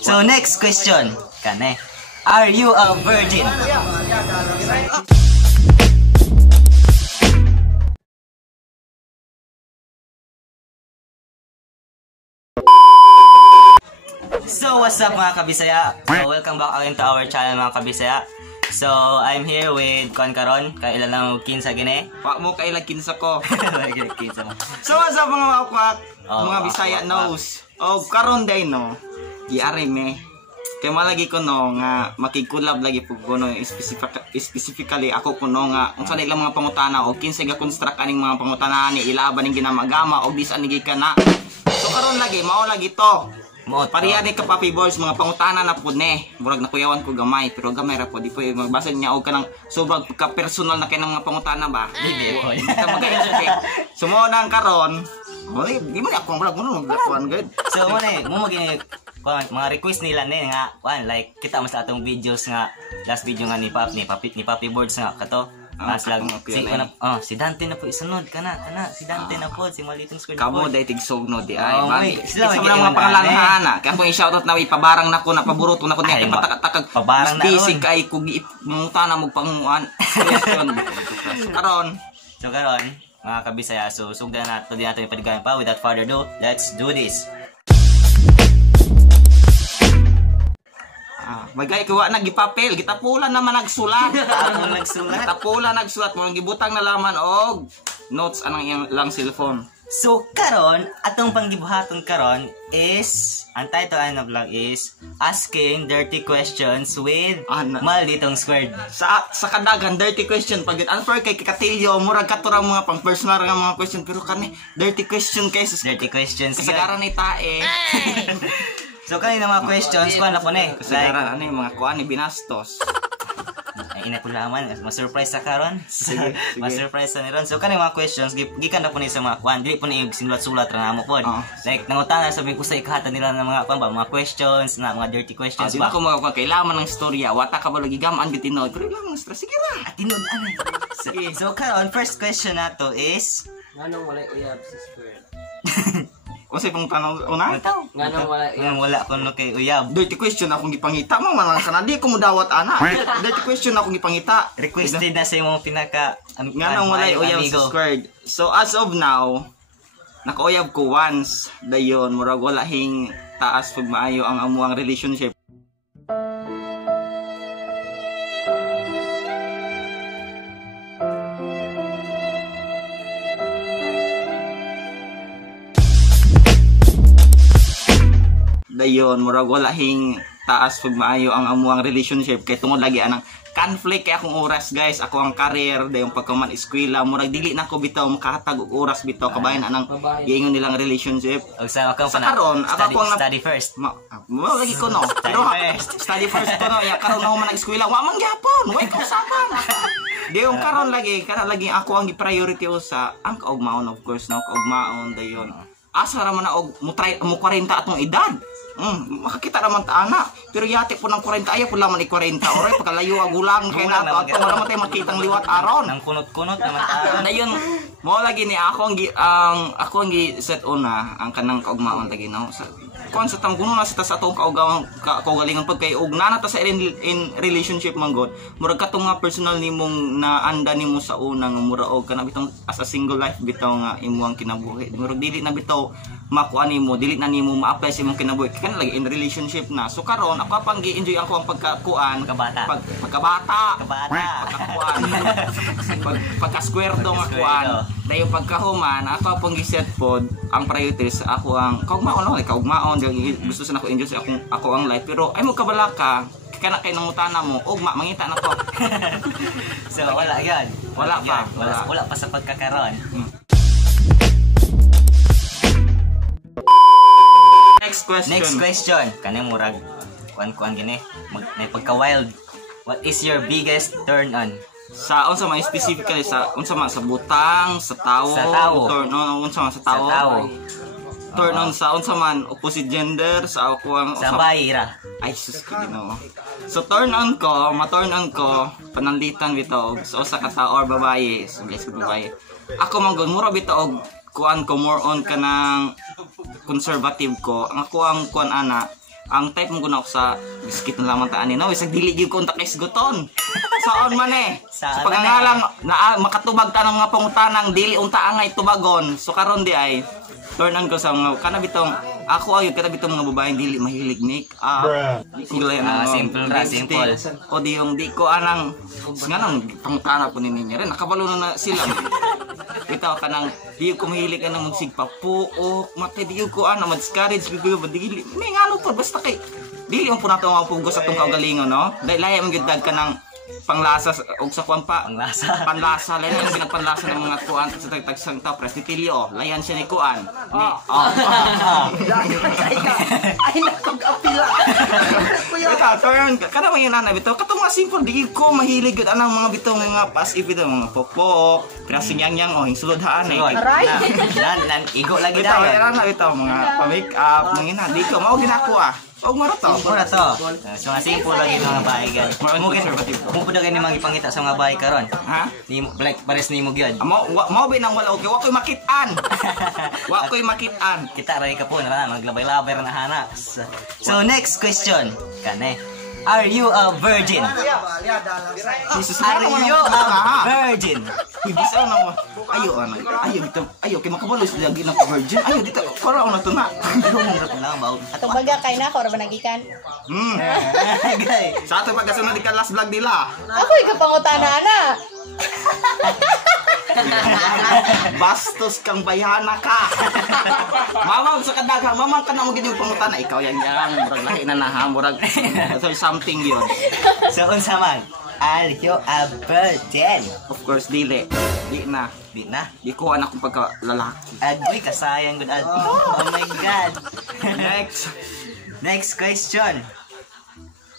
So next question, kane. Are you a virgin? So what's up mga kabisaya? So welcome back again to our channel mga kabisaya. So I'm here with Kuan karon, kay ilan lang kinsa gini. Wa mo kay kinsa ko. Kinsa mo. So what's up mga wakwak? Oh, Mga Bisaya knows. Og karon day no. Giari me. Kay malagi ko no nga makigkulab lagi pug kuno specifically ako kuno nga unsa lang mga pangutana o kinsa ga construct aning mga pangutana ni ilaban ning ginamagama og bisan ni kana. So karon lagi mao lagi to. Pariya ni ka Papi Boys mga pangutana na pud ne. Murag nakuyawan ko gamay pero gamay ra po di po magbasa niya og kanang subag ka personal na kay nang mga pangutana ba. Dili po. Kita mag-check. Sumo nang karon. Oy, di man ako murag mo magkuan gud. So mo maging mga request nila ni nga kuan like kita mas atong videos nga last video nga ni Papi Boards nga kato. Mas lag si Dante na po isunod kana si Dante na po si Malitong Squid. Kamo day tigsugno di ay. Sila mga pangalan na kaya ko i-shoutout na ipabarang nako na paborito na ko niya patakag pabarang na basic kay kugi mungtana mo panguan. Karon mga kabisaya so sugdan nato di nato ipadigayan pa without further ado. Let's do this. Magay ko wa nagipapel, gitapulan naman nagsulat. Gitapulan nagsulat mo gibutang na laman og notes anang iyang lang cellphone. So karon atong panggibuhaton karon is ang title ng vlog is asking dirty questions with Malitong Squared. Sa kadagan dirty question pag unfair kay katilyo murag katurang mga pang personal nga mga question pero kani dirty question kay dirty questions kasagaran ni tae. So kanina mga questions kuan na po ni. Kasagaran ani mga kuan ni binastos. Ay ina pula man ma-surprise sa karon. Ma-surprise sa niron. So kanina mga questions gikan na po ni sa mga kuan dili po ni sinulat-sulat ra namo pod. Like nangutana sabi ko sa ikahatan nila ng mga kuan ba mga questions na mga dirty questions ba. Di ko mga kailangan ng storya wata ka ba lagi gamaan gitinod pero lang stress sige ra. Tinod anay. So karon first question nato is nganong walay uyab sa square? O sa pang tanong una? Nganong wala ko no kay uyab. Dirty question akong gipangita mo man kana di ko mudawat ana. Dirty question akong gipangita. Requested na sa imong pinaka nganong wala uyab sa squared. So as of now nakauyab ko once dayon murag wala hing taas pag maayo ang amuang relationship. Dayon murag wala hing taas pag maayo ang amuang relationship kay tungod lagi anang conflict kay akong oras guys ako ang career dayon pagkaman eskwela murag dili na ko bitaw makahatag og oras bitaw kabayan anang giingon nilang relationship sa karon ako ang study first mo lagi ko no pero study first ko no ya karon ako man eskwela wa man gyapon way ko saban dayon karon lagi ako ang gi-priority sa ang kaugmaon of course no kaugmaon dayon asa ra man na og mo 40 atong edad. Makakita naman ta ana. Pero yate po ng 40 ayaw po lamang 40 oray pagkalayo agulang kay nato ato wala man tay makitang liwat aron. Nang kunot-kunot naman ta. Dayon mo lagi ni ako ang gi set una ang kanang kaugmaon lagi no. Kon sa tamguno na sa atong kaugalingon pag kay og nana ta sa in relationship man god. Murag katong nga personal nimong naanda nimo sa una nga mura og kana bitong as a single life bitaw nga imuang kinabuhi. Murag dili na bitaw makuha nimo dili na nimo ma-apply sa imong kinabuhi kana lagi in relationship na so karon ako pang gi-enjoy ako ang pagkakuan pagkabata pagka-squardo nga kuan dayon pagkahuman ako pang gi-set pod ang priorities ako ang kaugmaon gusto sa nako enjoy sa ako ang life pero ay mo kabalaka kana kay nangutana mo ugma mangita na ko so wala yan wala pa sa pagkakaroon. Next question. Kanang murag kuan gini. May pagka-wild. What is your biggest turn on? Sa unsa man specifically sa unsa man sa butang, sa tawo, turn on unsa man sa tawo. Turn on sa unsa man opposite gender sa ako ang sa bayra. Ay sus ko Ginoo. So turn on ko pananlitan bitaw sa usa ka tawo or babaye, so bless ko babaye. Ako man gud mura bitaw kuan ko more on kanang conservative ko ang ako ang kuan ana ang type mo guna ko sa biskit na lamang taan no isang dili gyud ko unta kay isguton. Saon man sa pagangalang na makatubag ta ng mga pangutanang dili unta angay tubagon. So karon di ay turn on ko sa mga kanabitong ako ayud kanabitong mga babaeng dili mahilig make up. Simple. O di yung di ko anang nganang pangutana po ninyo rin nakabalo na sila. Bitaw ka nang di ko mahilig ka nang magsigpapuok matay di ko ma-discourage ko dili may ngano to basta kay dili mo po nato mapugos atong kaugalingon no dahil lahi man gyud ka nang panglasa og sa kuan pa panlasa lain ang pinagpanlasa ng mga kuan sa tagtagsang tao prestitilyo layan siya ni kuan ni ay nakag-apila bitaw turn kada man yana bitaw katong mga simple di ko mahilig gyud anang mga bitong mga passive bitaw mga pokpok pirasing yang o sulod haan nan igo lagi bitaw dayon. yana bitaw mga pa-make up mga di ko mao ginako og mara to. So nga simple lagi mga bahay gan. Mo pud gani magipangita sa mga bahay karon. Ha? Ni like pares nimo gyud. Mo ba nang wala okay. Wa koy makit-an. Kita ray ka po na maglabay-labay ra na hanas. So next question. Kane. Are you a virgin? Are you a virgin? Bisa na mo. Ayo kay makabalo sila lagi na virgin. Ayo dito. Para una to na. Atong baga kay na ko ra ba nagikan? Sa ato pagkasunod di ka last vlog nila. Ako ikapangutana na. Bastos kang bayana ka. Mamang sa kadaghang mamang ka na mo gining pangutana ikaw yang murag lahi na ha murag something yun. So unsa man? Are you a virgin? Of course dili. Di na. Di ko anak kong pagka lalaki. Agoy kasayang gud. Oh my god. Next question.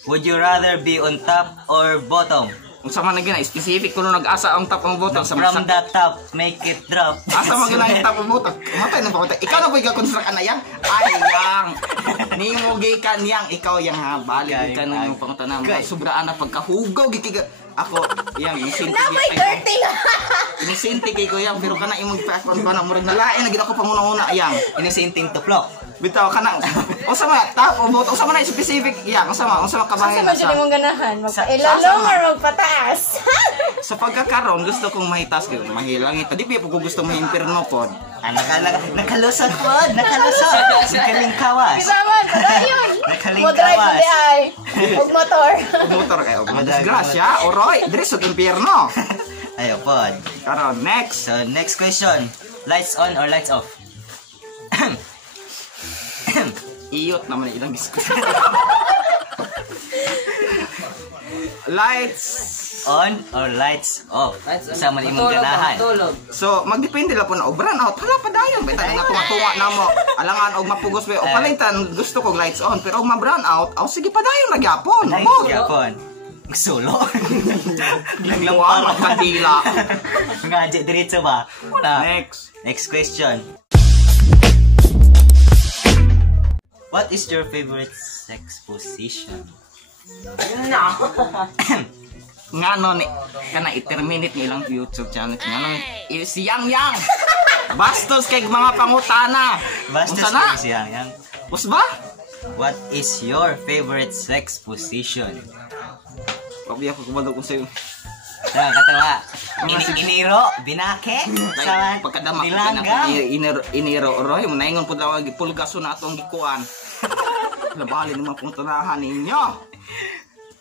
Would you rather be on top or bottom? Unsa man gina specific kuno nag-asa ang top ang butang sa From the top, make it drop. Asa man gina ang top ang butang? Matay na pa. Ikaw na boy ka construct ana yang? Ay yang. Nimo gikan yang ikaw yang ha bali gikan ng pangutana mo. Sobraan na pagkahugaw gikiga. Ako yang isinti. Na may dirty nga. Inisinti kay ko yang pero kana imong fast on ba na murag nalain na gid ako panguna-una yang. Inisinting tuplok. Bitaw ka na. Unsa man top o bottom? Unsa man specific yang? Unsa man kabahin na sa? Unsa man mong ganahan? Magpailalong or magpataas? Sa pagkakaroon gusto kong mahitas gyud. Mahilangit. Di pa ko gusto mahimpirno pod. Nakalusot pod. Nakalusot. Si kaling kawas. Bisaman, padayon. Nakaling Mo drive kawas. di ay. Og motor. Og motor kayo. Disgrasya. Oroy, diri sa impierno. Ayo pod. Karon next. So next question. Lights on or lights off? Iyot naman ilang diskusyon. Lights on or lights off? Sa man imong ganahan. So magdepende la po na brown out. Hala pa dayon beta na tunga na mo. Alangan og mapugos we o palitan gusto ko lights on pero og ma-brown out. Aw sige pa dayon nagyapon. Magyapon. Solo. Naglawan ang kandila. Ngaji diretso ba? Next question. What is your favorite sex position? Ngano ni kana i-terminate ni ilang YouTube channel ngano si Yang bastos kay mga pangutana Bastos kay si Yang Bus ba? What is your favorite sex position? Pabiya ko kumando kung sayo katawa iniro binake sa pagkadama iniro roy mo naingon pud lawag pulgaso na atong gikuan labalin mga pangutanahan ninyo.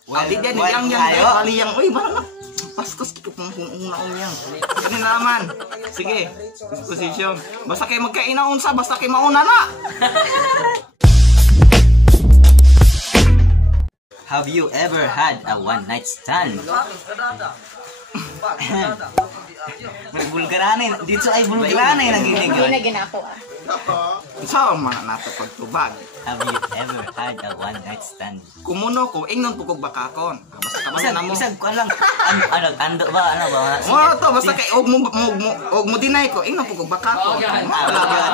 Di yan bali yang uy barang pastos kiko pang una-una yang. Kanina naman. Sige, position. Basta kay magkainaon sa basta kay mauna na. Have you ever had a one night stand? Bulgaranin dito ay bulgaranin ang ginig. Hindi na ginako Sa man nato pagtubag. Have you ever had a one night stand? Kumuno ko ingnon pugog bakakon. Basta kabayan namo. Bisag ko lang ando ba ano ba? Mo to basta kay og mo deny ko ingnon pugog bakakon.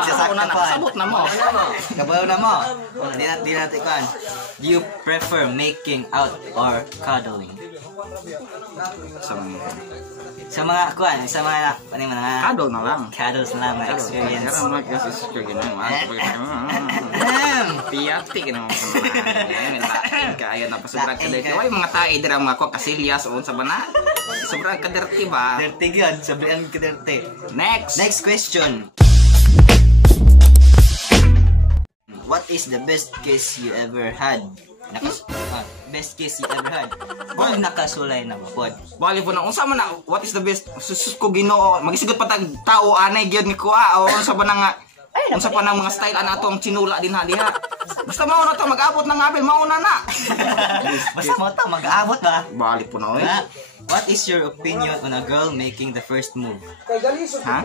Sabot na mo. Kabaw na mo. Di natin kan. Do you prefer making out or cuddling? Sa mga kuan, sa mga cuddle na lang. Cuddles na lang na experience. Piyati ka naman sa mga kaya na pasobrang kaderte. Why mga tae dira mga ko kasilyas o sa bana. Sobrang kaderte ba? Dirty gyud, sabihan ka dirty. Next question. What is the best kiss you ever had? Best kiss you ever had. O nakasulay na ba pod? Bali po na unsa man na what is the best susus ko Ginoo magisigot pa tag tao anay gyud ni kuha o unsa ba na nga unsa pa nang mga style ana atong sinula din ha diha. Basta mao na to mag-abot ng apil mao na na. Basta mo ta mag-abot ba? Bali po na oy. What is your opinion on a girl making the first move? Ha?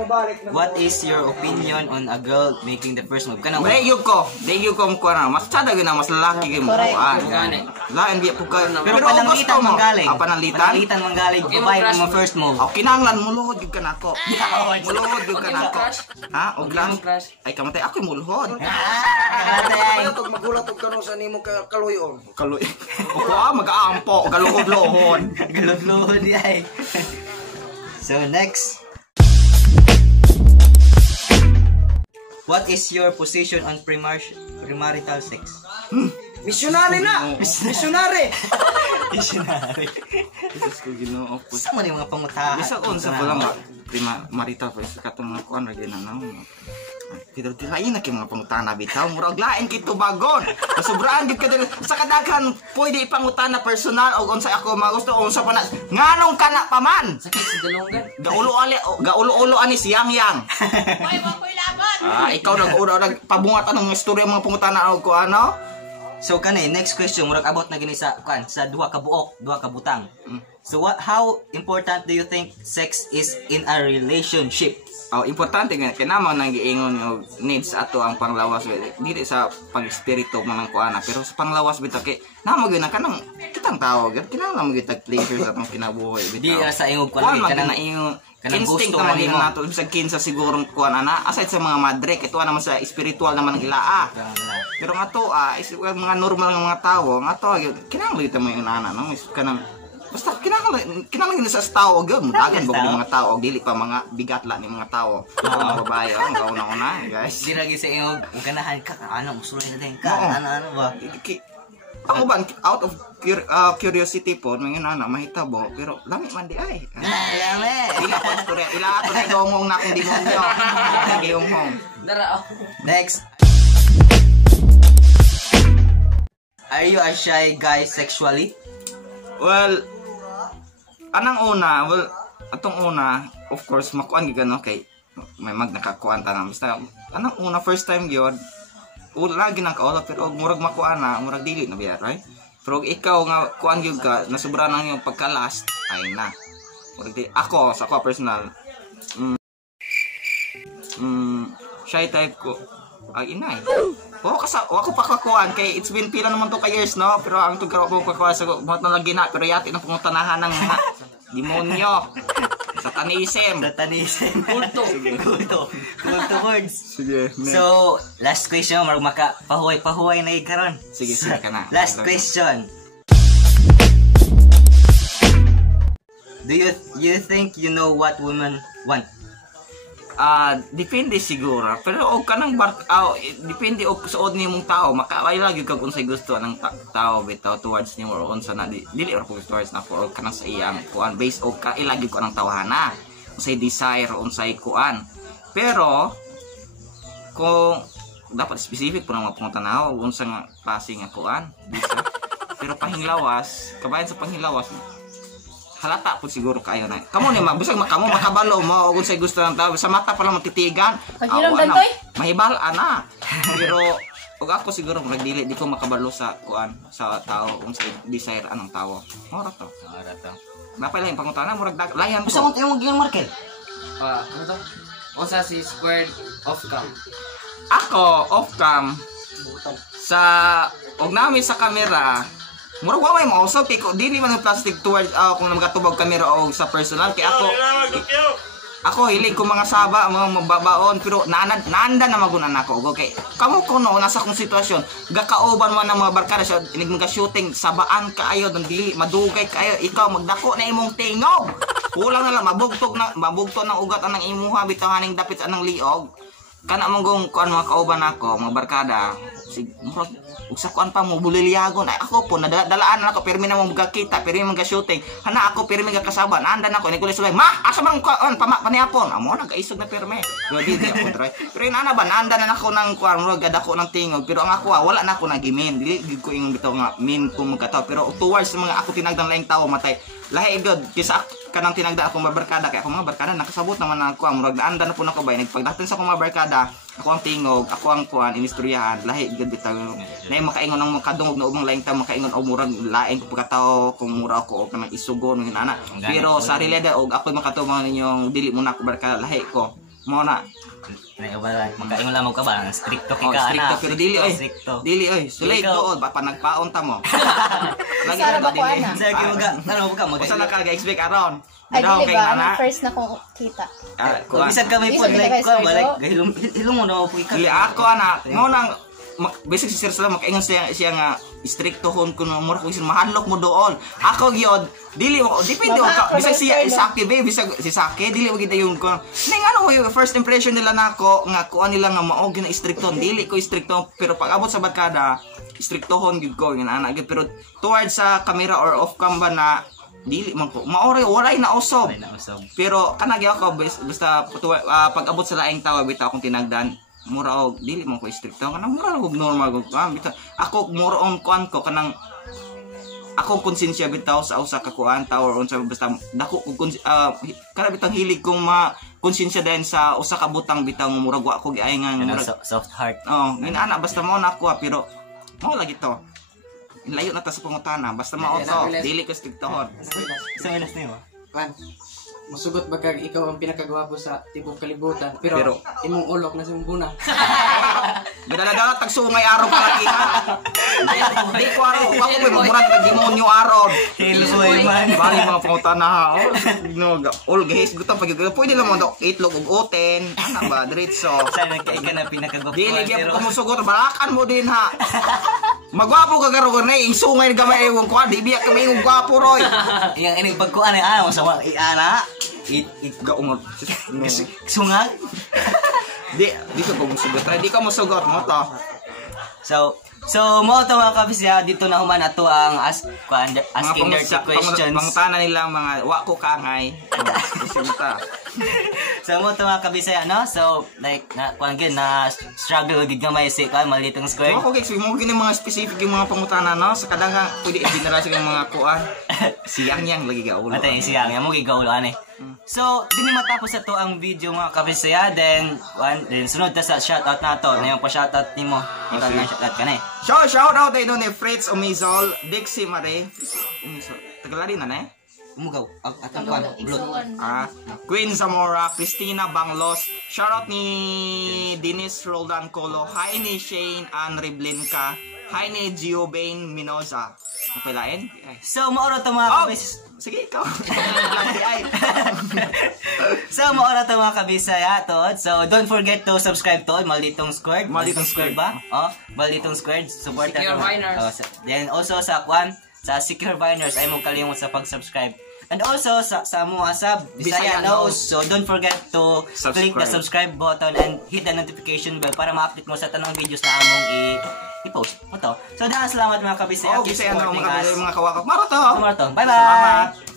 What is your opinion on a girl making the first move? Kanang Dayug ko mo na mas tsada gyud na mas lalaki gyud mo. Lain biya po ka. pero pananglitan manggaling. Pananglitan manggaling. Babae mo first move. O kinahanglan muluhod gyud ka nako. Muluhod gyud ka nako. Ha? Og lang. Ay kamatay ako muluhod. Kamatay. Magulat og kano sa nimo kaluyon. Kaloy. O mag-aampo, galuhod-lohon. Galod-lohod ay. So next. What is your position on premarital sex? Missionary na! Missionary! Missionary. Jesus ko Ginoo. Sa man yung mga pangutahan. Bisa unsa pa lang marital first katong mga kuan ra ginanaw. Pero lain na kay mga pangutana bitaw murag lain kito bagon. Sobraan gid ka sa kadaghan pwede ipangutana personal og unsa ako magusto unsa pa na nganong kana pa man. Sakit sa dalungan. Gaulo-ulo ani siyang yang. Hoy, wa ko'y laban. Ikaw nagpabungat anong istorya mga pangutana og ko ano? So kanay next question murag abot na gini sa duha ka buok, duha ka butang. So how important do you think sex is in a relationship? Importante nga kinama nang giingon yung needs ato ang panglawas dili sa pag-espiritu man ang kuana pero sa panglawas bitaw kay namo gyud na kanang kitang tao gyud kinahanglan mo gyud tag pleasure sa atong kinabuhi bitaw. Di sa ingog kuan kanang instinct naman din nato bisag kinsa siguro kuan ana aside sa mga madre kay tuwa naman sa spiritual naman ang ilaa. Pero nga to mga normal nga mga tao nga to kinahanglan gyud mo yung ana no kanang basta kinahanglan sa tao gyud mudagan bug mga tao dili pa mga bigatla ni mga tao mga babae ang gauna guys di ra gyud sa ingog ganahan ka ano musulay na din ka ano ba ako ba out of curiosity po mga nana mahitabo pero lami man di ay lami ila ko istorya ila ako na gawong na akong demonyo gawong Dara. next. Are you a shy guy sexually? Well, atong una, of course, makuan gyud no kay may nakakuan ta na basta anang una first time gyud lagi nang kaula pero murag makuan na murag dili na biya right pero ikaw nga kuan gyud ka nasubra nang yung pagka-last ay na murag di ako sa ako personal shy type ko ay inay ako pa kakuan kay it's been pila naman to ka years no pero ang tugkaro ko kakuan sa buhat na lagi na pero yati na pangutanahan ng mga demonyo satanism kulto words sige so last question marag maka pahuway na karon sige ka na last question do you think you know what women want? Depende siguro pero og kanang depende og suod nimong tao makaay lagi kag unsay gusto ng tao bitaw towards nimo or unsa na dili or towards na for kanang sa iyang kuan based og ilagi ko anang tawhana unsay desire unsay kuan pero kung dapat specific po nang mapungtanaw unsa nga klase nga kuan bisa pero pahinglawas kabayan sa panghilawas halata po siguro kayo na. Kamo ni magbusag makamo makabalo mo og unsay gusto ng tao sa mata pa lang matitigan. Mahibal ana. Pero og ako siguro magdili di ko makabalo sa kuan sa tao unsay desire anong tao. Mora to. Napay lang pangutana murag layan ko. Gusto mo tayong gyang Markel? Ano to? Unsa si squared off cam? Ako off cam sa og nami sa kamera. Murag wa may mausap kay ko dili man plastic toward kung nagatubag kamera o sa personal kay ako hilig ko mga saba mga mababaon pero nanda na magunan ako okay kamo kuno nasa kong sitwasyon gakaoban man ng mga barkada sa inig mga shooting sabaan kaayo don dili madugay kaayo ikaw magdako na imong tingog kulang na lang mabugto ng ugat anang imuha bitaw haning dapit anang liog kana manggong kuan mga kauban ako, mga barkada. Murag ug sa kuan pa mo bulilyagon ay ako po nadalaan ako pirmi na mo magkita, pirmi mga shooting. Hana ako pirmi nga kasaban. Andan ako ni kulis sulay. Ma, asa man kuan paniapon? Amo nagaisog na pirmi. Di ako try. Pero inana ba nandan na ako nang kuan murag gad ako nang tingog, pero ang ako wala na ako nagimin. Dili gid ko ingon bitaw nga min ko magkataw, pero towards sa mga ako tinagdan laing tawo matay. Lahi gud kisa kanang tinagda ako mga barkada kay ako mga barkada nakasabot naman ako murag naandan na po nako bay nagpagdaton sa akong mga barkada ako ang tingog ako ang kuan inistoryahan lahi gud bitaw na makaingon ang makadungog na umang laing ta makaingon og murag laing ko pagkatao kung mura ako og kanang isugon ng ana pero sa realidad og ako makatuman ninyong dili mo na ako barkada lahi ko mo na makaingon lang mo ka ba stricto kay ka stricto pero dili oy sulay doon ba pa nagpaon ta mo lagi Sana ba ba ko, dili ana? Sige ano ka usa na ka expect aron Ay, daw di kay ba? nana First na kong kita. kung bisag kami po Bisag like kita ko kay balik Sergio. hilong mo na po ikaw dili ako ana mo nang basic si Sir Salam makaingon siya nga strictohon kuno mo ko isin mahadlok mo doon ako gyud dili mo depende Mama, ka bisag siya Sir, no? Saki be bisag si Saki dili mo gid yung ko ning ano yung first impression nila nako nga kuan nila nga mao gyud na stricton dili ko stricto pero pag abot sa barkada strictohon gyud ko nga ana gyud pero towards sa camera or off cam ba na dili man ko maoray walay na usob pero kanagi ako basta pag abot sa laing tawa bitaw akong tinagdan mura og dili man ko stricto kanang mura og normal ko bitaw ako mura on kuan ko kanang ako konsensya bitaw sa usa ka kuan tower on sa basta dako ko kana bitang hilig kong konsensya din sa usa ka butang bitaw mura wa ko giayngan mura soft heart ana basta mo na ako pero mo lagi to layo na ta sa pangutana basta mao to dili ko strictohon sa melas niyo Kan, masugot ba kag ikaw ang pinakagwapo sa tibok kalibutan pero imong ulok na simbuna. Gadala-dala tagsungay araw pa lagi ha. Di ko araw ako may murag demonyo araw. hello boy man Bali mga pangutana ha. No, all guys gutang pag pwede lang mo daw itlog ug oten. Ana ba diretso. sana kay ka na pinakagwapo Dili gyud ko musugot balakan mo din ha. Magwapo ka garo gani sungay gamay ewan ko di biya kami yung gwapo roy. yang ini pagkuan ay mo sa ana Gaumot. sungag Di ka musugot. Di ka musugot mo to. So mo to mga kabisya dito na human ato ang asking dirty questions. Pangutana nilang mga wa ko kaangay. Resulta. So mo to mga kabisya no. So like na kuan gyud na struggle gid gamay si kan malitong square. Ako guys, mo gini mga specific yung mga pangutana no. Sa kadang pwede i-generate yung mga kuan. Siyang yang lagi ga ulo. Matay siyang mo gigaw ani. So dini matapos ato ang video mga kabisya then sunod ta sa shoutout nato. Na yung pa shoutout nimo. Ikaw na shoutout kanay. Shout out tayo ni Fritz Umizol, Dixie Mare. Umizol. Tagalari na na Umugaw atong kuan blood. Queen Zamora, Christina Banglos. Shoutout ni Dennis Roldan Colo. Hi ni Shane Ann Riblinka. Hi ni Giobane Minoza. Napilain? So maoro to mga kabisya. Sige, ikaw. So maoro to mga kabisaya to. So don't forget to subscribe to Malditong Squared. Malditong Squared ba? Malditong Squared. Support Secure Viners. Then also sa Secure Viners ay mo kalimot sa pag-subscribe. And also sa mga sub Bisaya knows. So don't forget to click the subscribe button and hit the notification bell para ma-update mo sa tanong videos na among i-post. Ito. So salamat mga kabisaya. Bisaya na mga kawakak. Maro to. Bye bye. Salamat.